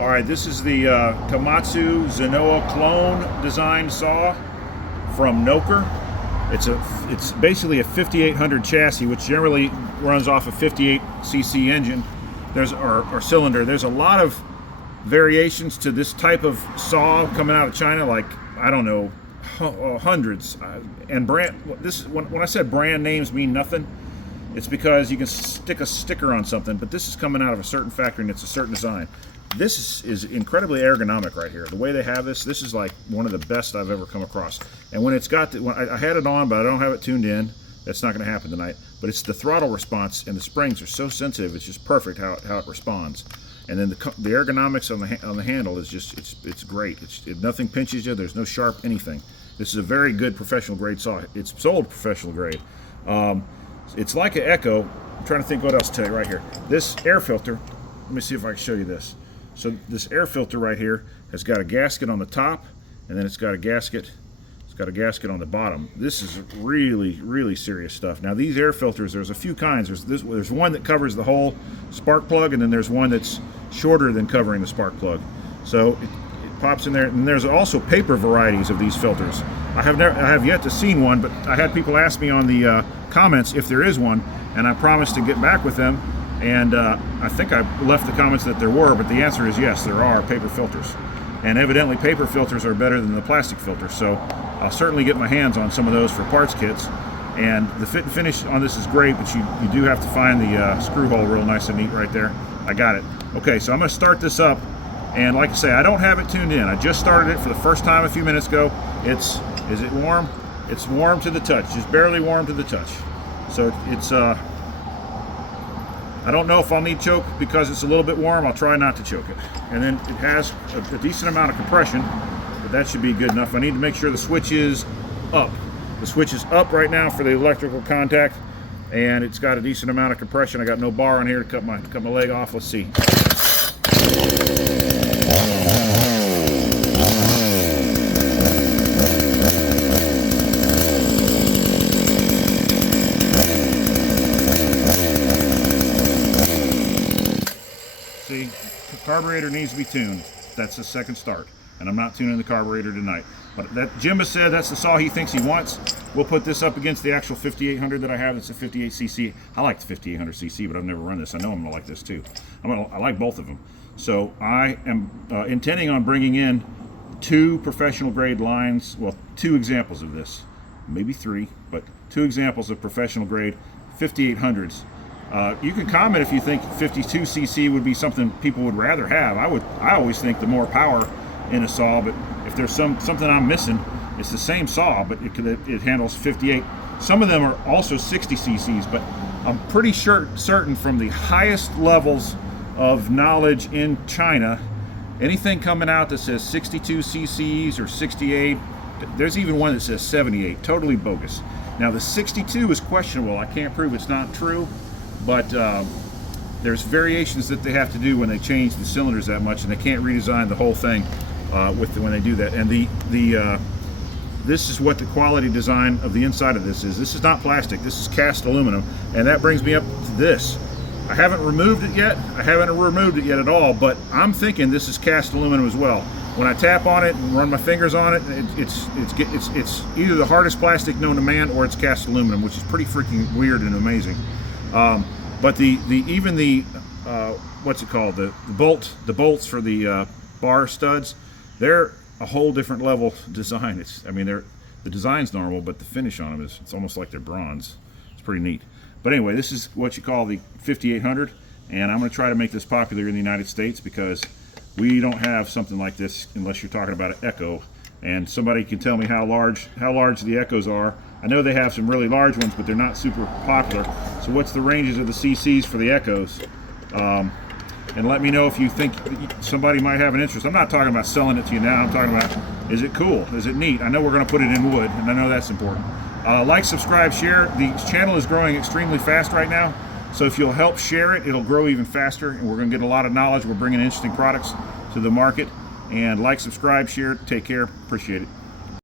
All right, this is the Komatsu Zenoah clone design saw from Noker. It's basically a 5800 chassis, which generally runs off a 58cc engine. Or cylinder. There's a lot of variations to this type of saw coming out of China, like I don't know, hundreds. And when I said brand names mean nothing, it's because you can stick a sticker on something, but this is coming out of a certain factory and it's a certain design. This is incredibly ergonomic right here. The way they have this is like one of the best I've ever come across. And when it's got, I had it on, but I don't have it tuned in. That's not going to happen tonight. But it's the throttle response, and the springs are so sensitive. It's just perfect how it responds. And then the ergonomics on the handle is just it's great. Nothing pinches you. There's no sharp anything. This is a very good professional grade saw. It's sold professional grade. It's like an Echo. I'm trying to think what else to tell you right here. This air filter. Let me see if I can show you this. So this air filter right here has got a gasket on the top, and then it's got a gasket. It's got a gasket on the bottom. This is really, really serious stuff. Now these air filters, there's a few kinds. There's one that covers the whole spark plug, and then there's one that's shorter than covering the spark plug. So it pops in there, and there's also paper varieties of these filters. I have yet to seen one, but I had people ask me on the comments if there is one, and I promised to get back with them. And I think I left the comments that there were, but the answer is yes, there are paper filters. And evidently paper filters are better than the plastic filters, so I'll certainly get my hands on some of those for parts kits. And the fit and finish on this is great, but you do have to find the screw hole real nice and neat right there. I got it. Okay, so I'm going to start this up, and like I say, I don't have it tuned in. I just started it for the first time a few minutes ago. Is it warm? It's warm to the touch, just barely warm to the touch. So it's I don't know if I'll need choke because it's a little bit warm. I'll try not to choke it. And then it has a decent amount of compression, but that should be good enough. I need to make sure the switch is up. The switch is up right now for the electrical contact, and it's got a decent amount of compression. I got no bar on here to cut my leg off. Let's see. See, the carburetor needs to be tuned. That's the second start, and I'm not tuning the carburetor tonight. But that Jim has said that's the saw he thinks he wants. We'll put this up against the actual 5800 that I have. It's a 58cc. I like the 5800cc, but I've never run this. I know I'm gonna like this too. I like both of them. So I am intending on bringing in 2 professional grade lines. Well, 2 examples of this, maybe 3, but 2 examples of professional grade 5800s. You can comment if you think 52cc would be something people would rather have. I always think the more power in a saw, but if there's something I'm missing, it's the same saw, but it handles 58. Some of them are also 60cc's, but I'm pretty certain from the highest levels of knowledge in China, anything coming out that says 62cc's or 68, there's even one that says 78, totally bogus. Now the 62 is questionable. I can't prove it's not true, but there's variations that they have to do when they change the cylinders that much, and they can't redesign the whole thing when they do that. And this is what the quality design of the inside of this is. This is not plastic. This is cast aluminum, and that brings me up to this. I haven't removed it yet. I haven't removed it yet at all, but I'm thinking this is cast aluminum as well. When I tap on it and run my fingers on it, it's either the hardest plastic known to man or it's cast aluminum, which is pretty freaking weird and amazing. But even the what's it called? The bolts for the bar studs, they're a whole different level design. The design's normal, but the finish on them it's almost like they're bronze. It's pretty neat. But anyway, this is what you call the 5800, and I'm going to try to make this popular in the United States because we don't have something like this unless you're talking about an Echo. And somebody can tell me how large the Echoes are. I know they have some really large ones, but they're not super popular. So what's the ranges of the CCs for the Echoes? And let me know if you think somebody might have an interest. I'm not talking about selling it to you now. I'm talking about, is it cool? Is it neat? I know we're going to put it in wood, and I know that's important. Like, subscribe, share. The channel is growing extremely fast right now. So if you'll help share it, it'll grow even faster, and we're going to get a lot of knowledge. We're bringing interesting products to the market. And like, subscribe, share. Take care. Appreciate it.